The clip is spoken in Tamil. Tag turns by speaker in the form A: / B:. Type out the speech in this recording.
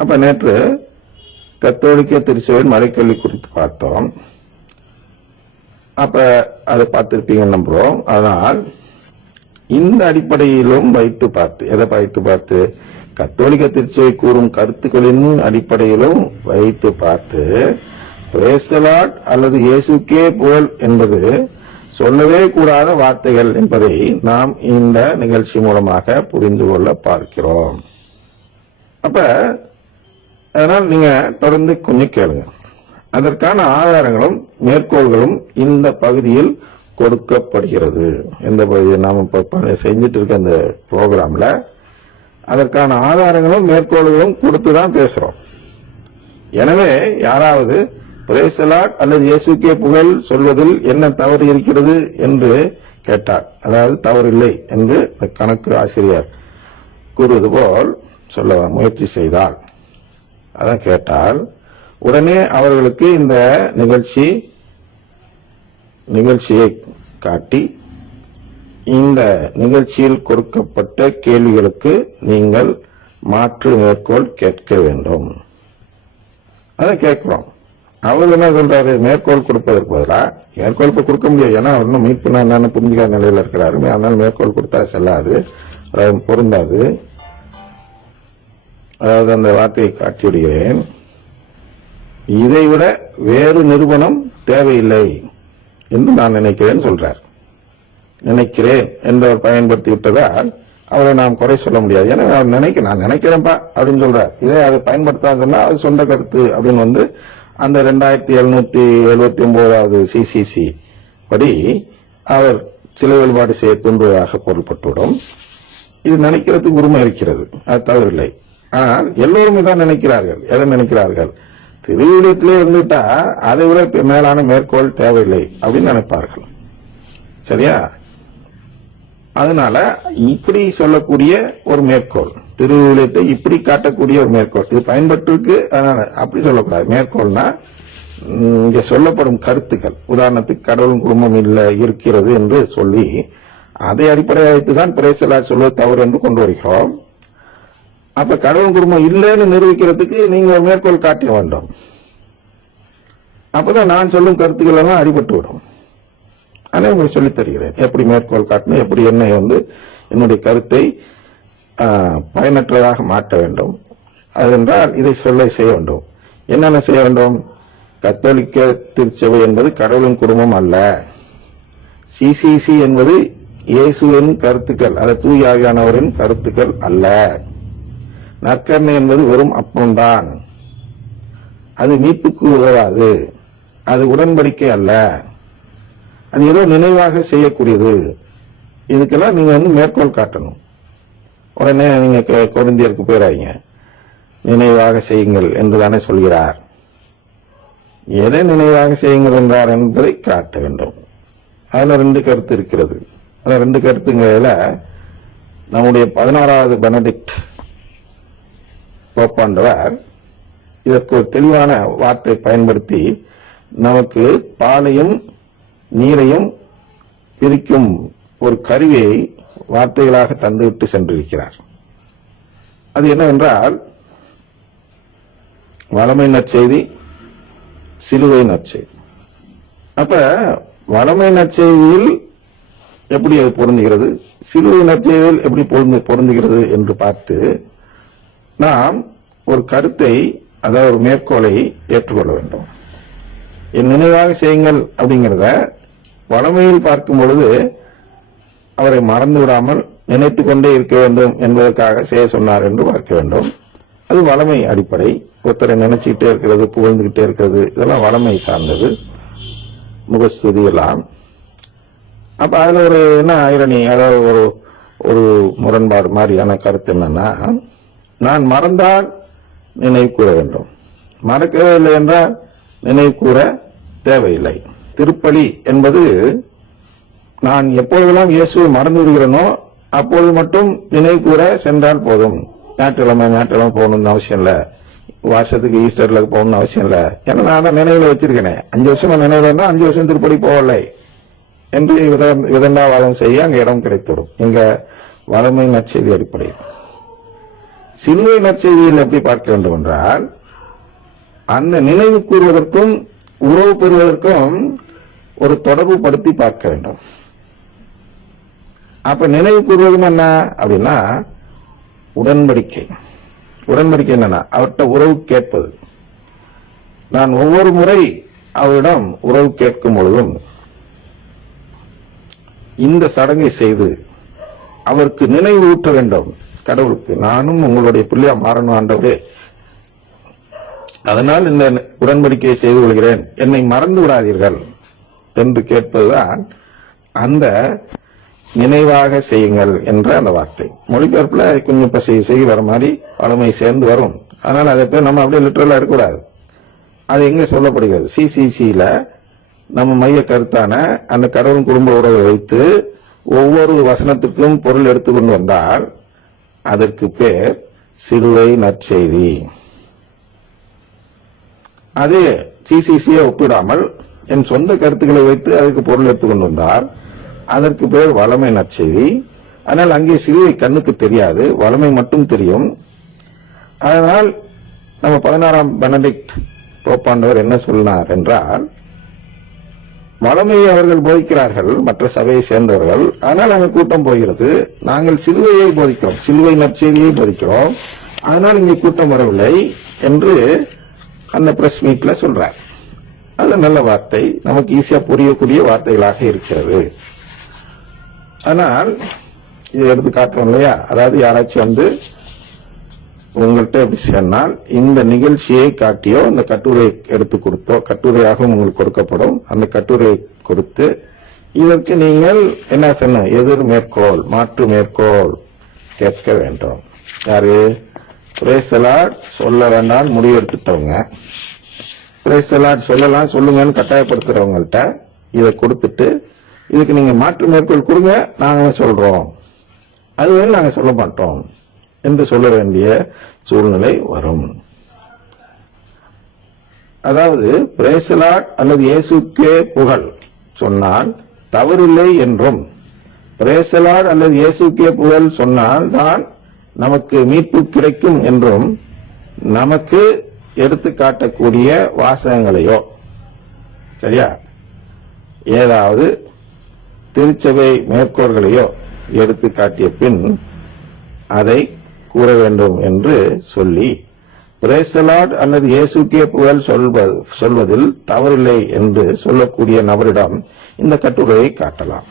A: அப்ப நேற்று கத்தோலிக்க திருச்சபையின் மறைக்கல்வி குறித்து பார்த்தோம். அப்ப அதை பார்த்திருப்பீங்க நம்புறோம். ஆனால் இந்த அடிப்படையிலும் வைத்து பார்த்து எதை வைத்து பார்த்து? கத்தோலிக்க திருச்சபை கூறும் கருத்துக்களின் அடிப்படையிலும் வைத்து பார்த்து பிரேசலாட் அல்லது இயேசுக்கே புகழ் என்பது சொல்லவே கூடாத வார்த்தைகள் என்பதை நாம் இந்த நிகழ்ச்சி மூலமாக புரிந்து கொள்ள பார்க்கிறோம். அப்ப அதனால் நீங்கள் தொடர்ந்து கொஞ்சம் கேளுங்க. அதற்கான ஆதாரங்களும் மேற்கோள்களும் இந்த பகுதியில் கொடுக்கப்படுகிறது. எந்த பகுதியில் நாம் இப்போ செஞ்சுட்டு இருக்க அந்த ப்ரோக்ராமில் அதற்கான ஆதாரங்களும் மேற்கோள்களும் கொடுத்து தான் பேசுகிறோம் எனவே யாராவது பிரேசலாட் அல்லது இயேசுக்கே புகழ் சொல்வதில் என்ன தவறு இருக்கிறது என்று கேட்டார் அதாவது தவறில்லை என்று கணக்கு ஆசிரியர் கூறுவது போல் சொல்ல முயற்சி செய்தார் அதான் கேட்டால் உடனே அவர்களுக்கு இந்த நிகழ்ச்சி நிகழ்ச்சியை காட்டி இந்த நிகழ்ச்சியில் கொடுக்கப்பட்ட கேள்விகளுக்கு நீங்கள் மாற்று மேற்கோள் கேட்க வேண்டும். அதை கேட்கிறோம். அவர் என்ன சொல்றாரு? மேற்கோள் கொடுப்பதற்கு பதிலா? மேற்கோள் இப்ப கொடுக்க முடியாது. ஏன்னா அவர் இன்னும் மீட்பு என்னன்னு புரிஞ்சுக்காத நிலையில இருக்கிறாரு. அதனால மேற்கோள் கொடுத்தா செல்லாது. பொருந்தாது. அதாவது அந்த வார்த்தையை காட்டி விடுகிறேன் இதைவிட வேறு நிறுவனம் தேவையில்லை என்று நான் நினைக்கிறேன் சொல்றார். நினைக்கிறேன் என்று அவர் பயன்படுத்தி விட்டதால் அவரை நாம் குறை சொல்ல முடியாது. ஏன்னா அவர் நினைக்க நான் நினைக்கிறேன்ப்பா அப்படின்னு சொல்றார். இதை அதை பயன்படுத்தாங்கன்னா அது சொந்த கருத்து அப்படின்னு வந்து அந்த ரெண்டாயிரத்தி எழுநூத்தி எழுபத்தி ஒன்பதாவது சிசிசி படி அவர் சில வேறுபாடு செய்ய தூண்டுவதாக பொருள்பட்டுவிடும். இது நினைக்கிறதுக்கு உரிமை இருக்கிறது. அது தவறில்லை. ஆனால் எல்லோருமே தான் நினைக்கிறார்கள். எதை நினைக்கிறார்கள்? திருவிழியத்திலே இருந்துட்டா அதை விட இப்ப மேலான மேற்கோள் தேவையில்லை அப்படின்னு நினைப்பார்கள். சரியா? அதனால இப்படி சொல்லக்கூடிய ஒரு மேற்கோள் திருவிழியத்தை இப்படி காட்டக்கூடிய ஒரு மேற்கோள் இது பயன்பட்டிருக்கு அதனால அப்படி சொல்லக்கூடாது. மேற்கோள்னா இங்கே இங்க சொல்லப்படும் கருத்துக்கள். உதாரணத்துக்கு கடவுள் குடும்பம் இல்லை இருக்கிறது என்று சொல்லி அதை அடிப்படையாக வைத்து தான் பிரேசலாட் சொல்வது தவறு என்று கொண்டு வருகிறோம். அப்ப கடவுள் குடும்பம் இல்லைன்னு நிரூபிக்கிறதுக்கு நீங்க மேற்கோள் காட்ட வேண்டும். அப்பதான் நான் சொல்லும் கருத்துக்கள் எல்லாம் அடிபட்டு விடும். அதை உங்களுக்கு சொல்லித் தருகிறேன். எப்படி மேற்கோள் காட்டணும் எப்படி என்னை வந்து என்னுடைய கருத்தை பயனற்றதாக மாற்ற வேண்டும். அதென்றால் இதை சொல்ல செய்ய வேண்டும். என்னென்ன செய்ய வேண்டும்? கத்தோலிக்க திருச்சபை என்பது கடவுளின் குடும்பம் அல்ல. சிசிசி என்பது இயேசுவின் கருத்துக்கள். அது தூயாகியானவரின் கருத்துக்கள் அல்ல. நற்கருணை என்பது வெறும் அப்பம்தான். அது மீட்புக்கு உதவாது. அது உடன்படிக்கை அல்ல. அது ஏதோ நினைவாக செய்யக்கூடியது. இதுக்கெல்லாம் நீங்கள் வந்து மேற்கோள் காட்டணும். உடனே நீங்கள் கொ- போயிடாதீங்க நினைவாக செய்யுங்கள் என்று தானே சொல்கிறார். எதை நினைவாக செய்யுங்கள் என்றார் என்பதை காட்ட வேண்டும். அதில் ரெண்டு கருத்து இருக்கிறது. அந்த ரெண்டு கருத்துங்களில் நம்முடைய பதினாறாவது பெனடிக்ட் போப்பாண்டவர் இதற்கு ஒரு தெளிவான வார்த்தை பயன்படுத்தி நமக்கு பாலையும் நீரையும் பிரிக்கும் ஒரு கருவியை வார்த்தைகளாக தந்துவிட்டு சென்றிருக்கிறார். அது என்னவென்றால் வளமை நற்செய்தி சிலுவை நற்செய்தி. அப்ப வளமை நற்செய்தியில் எப்படி அது பொருந்துகிறது? சிலுவை நற்செய்தியில் எப்படி பொருந்து பொருந்துகிறது என்று பார்த்து நாம் ஒரு கருத்தை அதாவது ஒரு மேற்கோளை ஏற்றுக்கொள்ள வேண்டும். என் நினைவாக செய்யுங்கள் அப்படிங்கிறத வளமையில் பார்க்கும் பொழுது அவரை மறந்து விடாமல் நினைத்து கொண்டே இருக்க வேண்டும் என்பதற்காக செய்ய சொன்னார் என்று பார்க்க வேண்டும். அது வளமை அடிப்படை. ஒருத்தரை நினைச்சுக்கிட்டே இருக்கிறது புகழ்ந்துகிட்டே இருக்கிறது இதெல்லாம் வளமை சார்ந்தது. முகஸ்துதி எல்லாம். அப்ப அதுல ஒரு என்ன ஐரணி அதாவது ஒரு ஒரு முரண்பாடு மாதிரியான கருத்து என்னன்னா நான் மறந்தால் நினைவு கூற வேண்டும். மறக்கவே இல்லை என்றால் நினைவு கூற தேவையில்லை. திருப்பலி என்பது நான் எப்பொழுதெல்லாம் இயேசுவை மறந்து விடுகிறேனோ அப்பொழுது மட்டும் நினைவு கூற சென்றால் போதும். ஞாயிற்றுக்கிழமை ஞாயிற்றுக்கிழமை போகணும்னு அவசியம் இல்லை. வருஷத்துக்கு ஈஸ்டர்ல போகணும்னு அவசியம் இல்லை. ஏன்னா நான் தான் நினைவில் வச்சிருக்கேனே. அஞ்சு வருஷம் நினைவில் இருந்தா அஞ்சு வருஷம் திருப்படி போகலை. என்று வித- விதண்டாவாதம் செய்ய அங்கே இடம் கிடைத்துவிடும். எங்க வளமை நற்செய்தி அடிப்படையில். சிலுவை நற்செய்தியில் எப்படி பார்க்க வேண்டும் என்றால் அந்த நினைவு கூறுவதற்கும் உறவு பெறுவதற்கும் ஒரு தொடர்பு படுத்தி பார்க்க வேண்டும். அப்ப நினைவு கூறுவதும் என்ன அப்படின்னா உடன்படிக்கை. உடன்படிக்கை என்னன்னா அவர்கிட்ட உறவு கேட்பது. நான் ஒவ்வொரு முறை அவரிடம் உறவு கேட்கும் பொழுதும் இந்த சடங்கை செய்து அவருக்கு நினைவு ஊட்ட வேண்டும். கடவுளுக்கு. நானும் உங்களுடைய பிள்ளையா மாறணும் ஆண்டவரே. அதனால் இந்த உடன்படிக்கையை செய்து கொள்கிறேன். என்னை மறந்து விடாதீர்கள் என்று கேட்பதுதான் அந்த நினைவாக செய்யுங்கள் என்ற அந்த வார்த்தை. மொழிபெயர்ப்புல அது கொஞ்சம் பசை செய்ய வர மாதிரி பழமை சேர்ந்து வரும். அதனால அதை போய் நம்ம அப்படியே லிட்டரலா எடுக்கக்கூடாது. அது எங்க சொல்லப்படுகிறது? சிசிசியில நம்ம மைய கருத்தான அந்த கடவுள் குடும்ப உறவை வைத்து ஒவ்வொரு வசனத்துக்கும் பொருள் எடுத்துக்கொண்டு வந்தால் அதற்கு பேர் சிலுவை நற்செய்தி. அது சிசிசியை ஒப்பிடாமல் என் சொந்த கருத்துக்களை வைத்து அதுக்கு பொருள் எடுத்துக்கொண்டு வந்தால் அதற்கு பேர் வளமை நற்செய்தி. ஆனால் அங்கே சிலுவை கண்ணுக்கு தெரியாது வளமை மட்டும் தெரியும். அதனால் நம்ம பதினாறாம் பெனடிக்ட் போப்பாண்டவர் என்ன சொன்னார் என்றால் வளமையை அவர்கள் போதிக்கிறார்கள் மற்ற சபையை சேர்ந்தவர்கள். அதனால் அங்கே கூட்டம் போகிறது. நாங்கள் சிலுவையை போதிக்கிறோம். சிலுவை நற்செய்தியை போதிக்கிறோம். அதனால் இங்கே கூட்டம் வரவில்லை என்று அந்த பிரஸ் மீட்ல சொல்றார். அது நல்ல வார்த்தை. நமக்கு ஈஸியாக புரியக்கூடிய வார்த்தைகளாக இருக்கிறது. ஆனால் இதை எடுத்து காட்டுறோம் இல்லையா? அதாவது யாராச்சும் வந்து உங்கள்கிட்ட எப்படி சொன்னால் இந்த நிகழ்ச்சியை காட்டியோ அந்த கட்டுரை எடுத்து கொடுத்தோ கட்டுரையாகவும் உங்களுக்கு கொடுக்கப்படும். அந்த கட்டுரையை கொடுத்து இதற்கு நீங்கள் என்ன சொன்ன? எதிர் மேற்கோள் மாற்று மேற்கோள் கேட்க வேண்டும். யாரு? பிரேசலாட் சொல்ல வேண்டாம் முடிவெடுத்துட்டவங்க. பிரேசலாட் சொல்லலாம் சொல்லுங்கன்னு கட்டாயப்படுத்துறவங்கள்ட்ட இதை கொடுத்துட்டு இதுக்கு நீங்க மாற்று மேற்கோள் கொடுங்க நாங்களும் சொல்றோம். அது வேணும் நாங்க சொல்ல மாட்டோம். என்று சொல்ல வேண்டிய சூழ்நிலை வரும். அதாவது பிரேசலாட் அல்லது இயேசுக்கே புகழ் சொன்னால் தவறில்லை என்றும் பிரேசலாட் அல்லது இயேசுக்கே புகழ் சொன்னால் தான் நமக்கு மீட்பு கிடைக்கும் என்றும் நமக்கு எடுத்து காட்டக்கூடிய வாசகங்களையோ சரியா? ஏதாவது திருச்சபை மேற்கோள்களையோ எடுத்து காட்டிய பின் அதை கூற வேண்டும் என்று சொல்லி பிரேசலாட் அல்லது இயேசுக்கே புகழ் சொல்வது சொல்வதில் தவறில்லை என்று சொல்லக்கூடிய நபரிடம் இந்த கட்டுரையை காட்டலாம்.